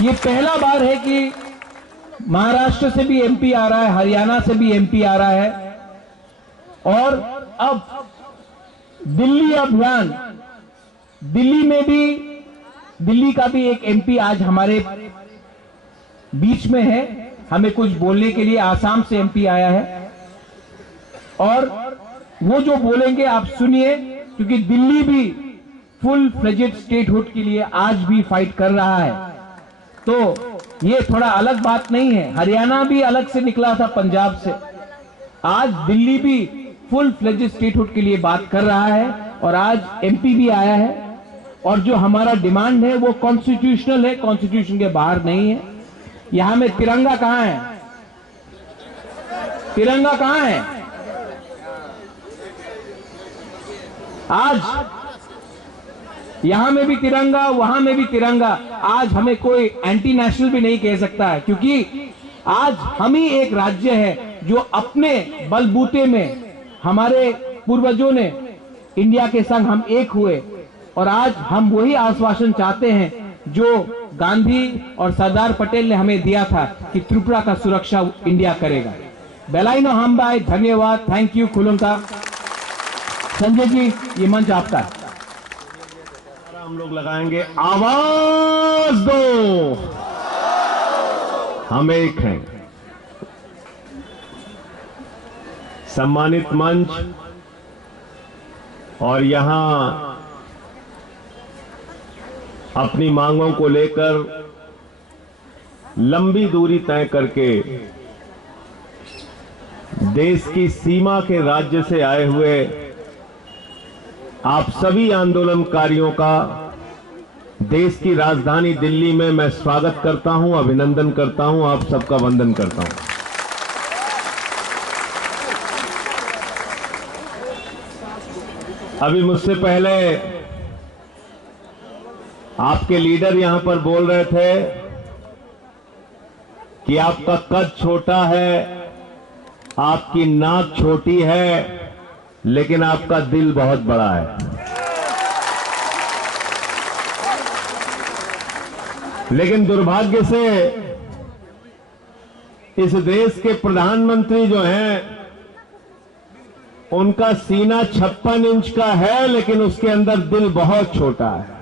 ये पहला बार है कि महाराष्ट्र से भी एमपी आ रहा है, हरियाणा से भी एमपी आ रहा है, और अब दिल्ली अभियान, दिल्ली में भी, दिल्ली का भी एक एमपी आज हमारे बीच में है, हमें कुछ बोलने के लिए। आसाम से एमपी आया है और वो जो बोलेंगे आप सुनिए, क्योंकि दिल्ली भी फुल फ्लेजेड स्टेटहुड के लिए आज भी फाइट कर रहा है। तो ये थोड़ा अलग बात नहीं है। हरियाणा भी अलग से निकला था पंजाब से, आज दिल्ली भी फुल फ्लेजेड स्टेटहुड के लिए बात कर रहा है और आज एमपी भी आया है। और जो हमारा डिमांड है वो कॉन्स्टिट्यूशनल है, कॉन्स्टिट्यूशन के बाहर नहीं है। यहां में तिरंगा कहां है? तिरंगा कहां है? आज यहां में भी तिरंगा, वहां में भी तिरंगा। आज हमें कोई एंटी नेशनल भी नहीं कह सकता है, क्योंकि आज हम ही एक राज्य है जो अपने बलबूते में, हमारे पूर्वजों ने इंडिया के संग हम एक हुए, और आज हम वही आश्वासन चाहते हैं जो गांधी और सरदार पटेल ने हमें दिया था कि त्रिपुरा का सुरक्षा इंडिया करेगा। बेलाइनो हमबाई, धन्यवाद, थैंक यू, खुलुंका। संजय जी, ये मंच आपका है। हम लोग लगाएंगे, आवाज दो, हम एक हैं। सम्मानित मंच और यहां अपनी मांगों को लेकर लंबी दूरी तय करके देश की सीमा के राज्य से आए हुए आप सभी आंदोलनकारियों का देश की राजधानी दिल्ली में मैं स्वागत करता हूं, अभिनंदन करता हूं, आप सबका वंदन करता हूं। अभी मुझसे पहले आपके लीडर यहां पर बोल रहे थे कि आपका कद छोटा है, आपकी नाक छोटी है, लेकिन आपका दिल बहुत बड़ा है। लेकिन दुर्भाग्य से इस देश के प्रधानमंत्री जो हैं, उनका सीना 56 इंच का है, लेकिन उसके अंदर दिल बहुत छोटा है।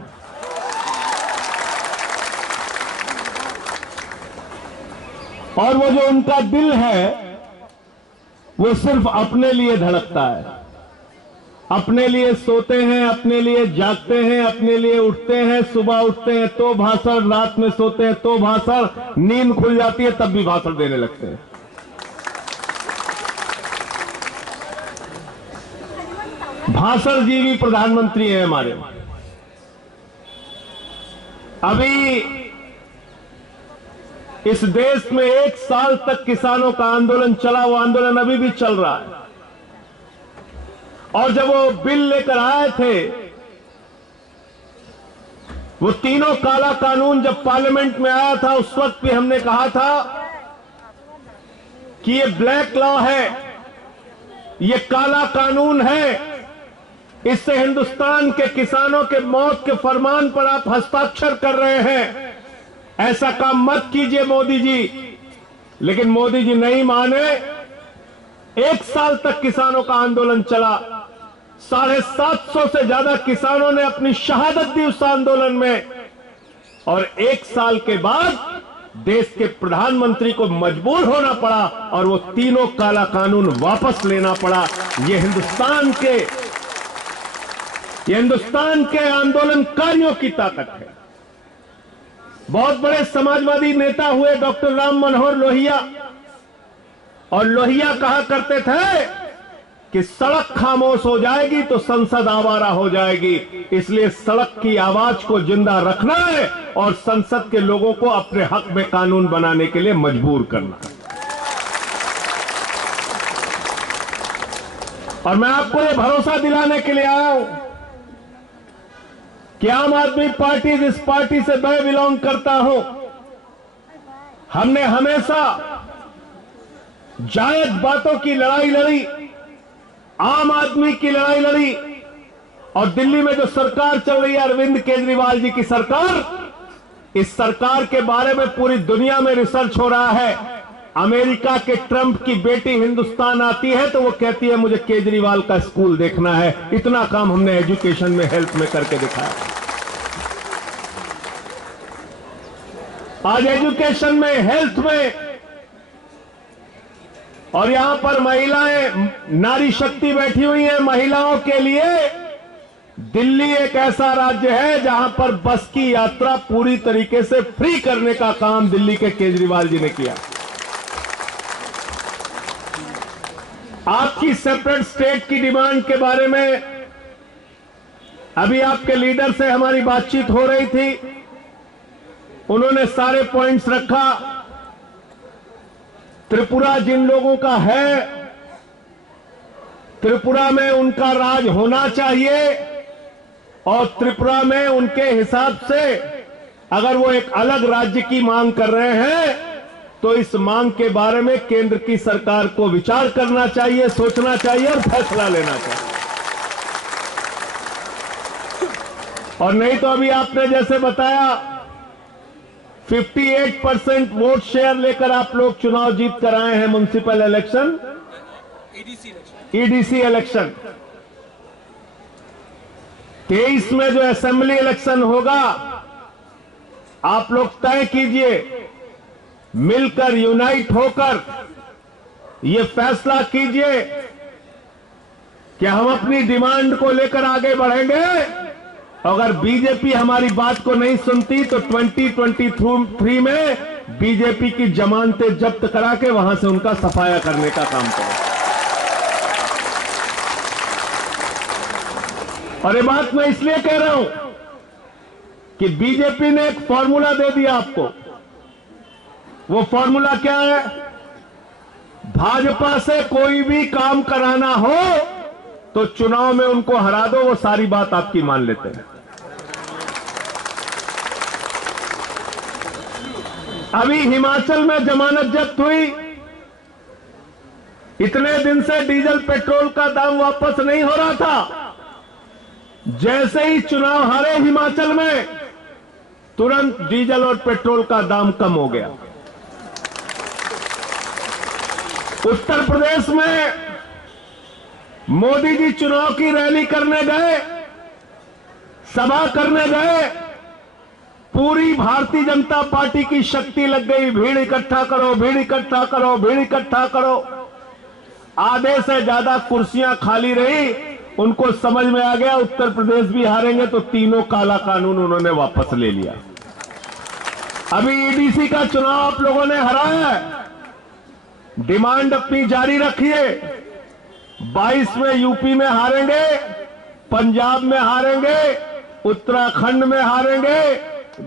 और वो जो उनका दिल है वो सिर्फ अपने लिए धड़कता है, अपने लिए सोते हैं, अपने लिए जागते हैं, अपने लिए उठते हैं, सुबह उठते हैं तो भाषण, रात में सोते हैं तो भाषण, नींद खुल जाती है तब भी भाषण देने लगते हैं। भाषण जीवी प्रधानमंत्री हैं हमारे। अभी इस देश में 1 साल तक किसानों का आंदोलन चला, वो आंदोलन अभी भी चल रहा है। और जब वो बिल लेकर आए थे, वो तीनों काला कानून जब पार्लियामेंट में आया था, उस वक्त भी हमने कहा था कि ये ब्लैक लॉ है, ये काला कानून है, इससे हिंदुस्तान के किसानों के मौत के फरमान पर आप हस्ताक्षर कर रहे हैं, ऐसा काम मत कीजिए मोदी जी। लेकिन मोदी जी नहीं माने। 1 साल तक किसानों का आंदोलन चला, 750 से ज्यादा किसानों ने अपनी शहादत दी उस आंदोलन में, और 1 साल के बाद देश के प्रधानमंत्री को मजबूर होना पड़ा और वो तीनों काला कानून वापस लेना पड़ा। ये हिंदुस्तान के आंदोलनकारियों की ताकत है। बहुत बड़े समाजवादी नेता हुए डॉक्टर राम मनोहर लोहिया, और लोहिया कहा करते थे कि सड़क खामोश हो जाएगी तो संसद आवारा हो जाएगी, इसलिए सड़क की आवाज को जिंदा रखना है और संसद के लोगों को अपने हक में कानून बनाने के लिए मजबूर करना है। और मैं आपको ये भरोसा दिलाने के लिए आया हूं कि आम आदमी पार्टी, जिस पार्टी से मैं बिलोंग करता हूं, हमने हमेशा जायज बातों की लड़ाई लड़ी, आम आदमी की लड़ाई लड़ी। और दिल्ली में जो सरकार चल रही है अरविंद केजरीवाल जी की सरकार, इस सरकार के बारे में पूरी दुनिया में रिसर्च हो रहा है। अमेरिका के ट्रंप की बेटी हिंदुस्तान आती है तो वो कहती है मुझे केजरीवाल का स्कूल देखना है। इतना काम हमने एजुकेशन में, हेल्थ में करके दिखाया। आज एजुकेशन में, हेल्थ में, और यहां पर महिलाएं, नारी शक्ति बैठी हुई है। महिलाओं के लिए दिल्ली एक ऐसा राज्य है जहां पर बस की यात्रा पूरी तरीके से फ्री करने का काम दिल्ली के केजरीवाल जी ने किया। आपकी सेपरेट स्टेट की डिमांड के बारे में अभी आपके लीडर से हमारी बातचीत हो रही थी। उन्होंने सारे पॉइंट्स रखा। त्रिपुरा जिन लोगों का है, त्रिपुरा में उनका राज होना चाहिए और त्रिपुरा में उनके हिसाब से अगर वो एक अलग राज्य की मांग कर रहे हैं तो इस मांग के बारे में केंद्र की सरकार को विचार करना चाहिए, सोचना चाहिए और फैसला लेना चाहिए। और नहीं तो अभी आपने जैसे बताया 58% वोट शेयर लेकर आप लोग चुनाव जीत कर आए हैं म्युनिसिपल इलेक्शन, ईडीसी इलेक्शन। 23 में जो असेंबली इलेक्शन होगा, आप लोग तय कीजिए, मिलकर यूनाइट होकर ये फैसला कीजिए कि हम अपनी डिमांड को लेकर आगे बढ़ेंगे। अगर बीजेपी हमारी बात को नहीं सुनती तो 2023 में बीजेपी की जमानतें जब्त करा के वहां से उनका सफाया करने का काम करें। और ये बात मैं इसलिए कह रहा हूं कि बीजेपी ने एक फॉर्मूला दे दिया आपको। वो फॉर्मूला क्या है? भाजपा से कोई भी काम कराना हो तो चुनाव में उनको हरा दो, वो सारी बात आपकी मान लेते हैं। अभी हिमाचल में जमानत जब्त हुई, इतने दिन से डीजल पेट्रोल का दाम वापस नहीं हो रहा था। जैसे ही चुनाव हारे हिमाचल में, तुरंत डीजल और पेट्रोल का दाम कम हो गया। उत्तर प्रदेश में मोदी जी चुनाव की रैली करने गए, सभा करने गए, पूरी भारतीय जनता पार्टी की शक्ति लग गई, भीड़ इकट्ठा करो, भीड़ इकट्ठा करो, भीड़ इकट्ठा करो। आधे से ज्यादा कुर्सियां खाली रही। उनको समझ में आ गया उत्तर प्रदेश भी हारेंगे, तो तीनों काला कानून उन्होंने वापस ले लिया। अभी ईडीसी का चुनाव आप लोगों ने हराया है, डिमांड अपनी जारी रखिए। 22 में यूपी में हारेंगे, पंजाब में हारेंगे, उत्तराखंड में हारेंगे,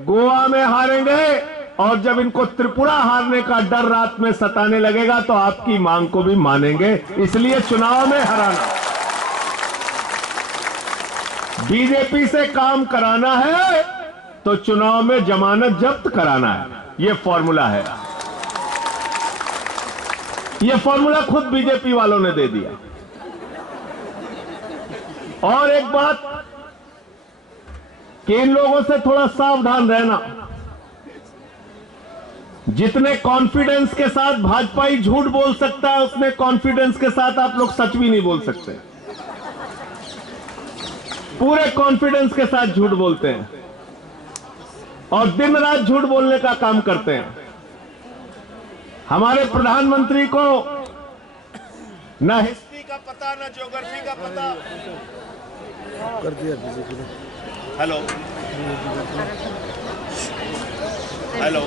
गोवा में हारेंगे, और जब इनको त्रिपुरा हारने का डर रात में सताने लगेगा तो आपकी मांग को भी मानेंगे। इसलिए चुनाव में हराना, बीजेपी से काम कराना है तो चुनाव में जमानत जब्त कराना है। यह फॉर्मूला है। यह फॉर्मूला खुद बीजेपी वालों ने दे दिया। और एक बात कि इन लोगों से थोड़ा सावधान रहना। जितने कॉन्फिडेंस के साथ भाजपाई झूठ बोल सकता है, उतने कॉन्फिडेंस के साथ आप लोग सच भी नहीं बोल सकते। पूरे कॉन्फिडेंस के साथ झूठ बोलते हैं और दिन रात झूठ बोलने का काम करते हैं। हमारे प्रधानमंत्री को न हिस्ट्री का पता, न ज्योग्राफी का पता। कर दिया बीजेपी ने। Hello hello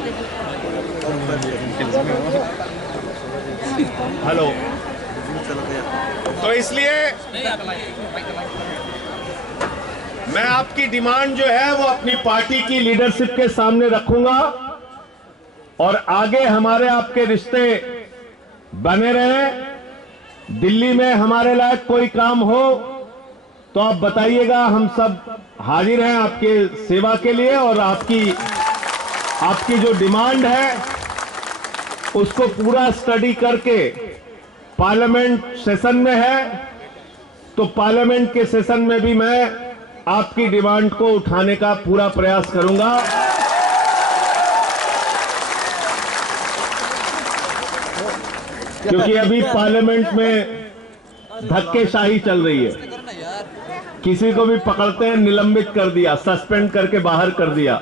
hello. तो इसलिए मैं आपकी डिमांड जो है वो अपनी पार्टी की लीडरशिप के सामने रखूंगा और आगे हमारे आपके रिश्ते बने रहें। दिल्ली में हमारे लायक कोई काम हो तो आप बताइएगा, हम सब हाजिर हैं आपके सेवा के लिए। और आपकी जो डिमांड है उसको पूरा स्टडी करके, पार्लियामेंट सेशन में है तो पार्लियामेंट के सेशन में भी मैं आपकी डिमांड को उठाने का पूरा प्रयास करूंगा। क्योंकि अभी पार्लियामेंट में धक्केशाही चल रही है। किसी को भी पकड़ते हैं, निलंबित कर दिया, सस्पेंड करके बाहर कर दिया।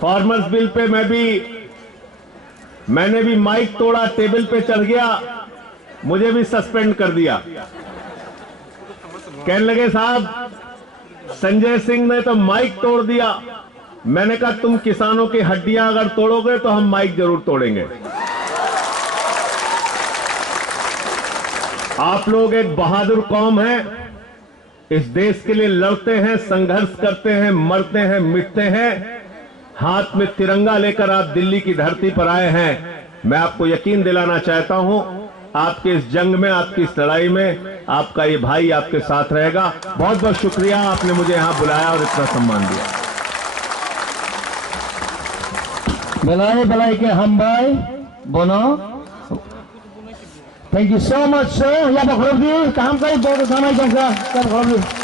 फार्मर्स बिल पे मैंने भी माइक तोड़ा, टेबल पे चढ़ गया, मुझे भी सस्पेंड कर दिया। कहने लगे साहब संजय सिंह ने तो माइक तोड़ दिया। मैंने कहा तुम किसानों की हड्डियां अगर तोड़ोगे तो हम माइक जरूर तोड़ेंगे। आप लोग एक बहादुर कौम है, इस देश के लिए लड़ते हैं, संघर्ष करते हैं, मरते हैं, मिटते हैं। हाथ में तिरंगा लेकर आप दिल्ली की धरती पर आए हैं। मैं आपको यकीन दिलाना चाहता हूं, आपके इस जंग में, आपकी इस लड़ाई में आपका ये भाई आपके साथ रहेगा। बहुत बहुत शुक्रिया, आपने मुझे यहां बुलाया और इतना सम्मान दिया। बेलाई के हम भाई बोनो, thank you so much sir. या बखरब दी काम कई बहुत समय जंगा कर बखरब दी।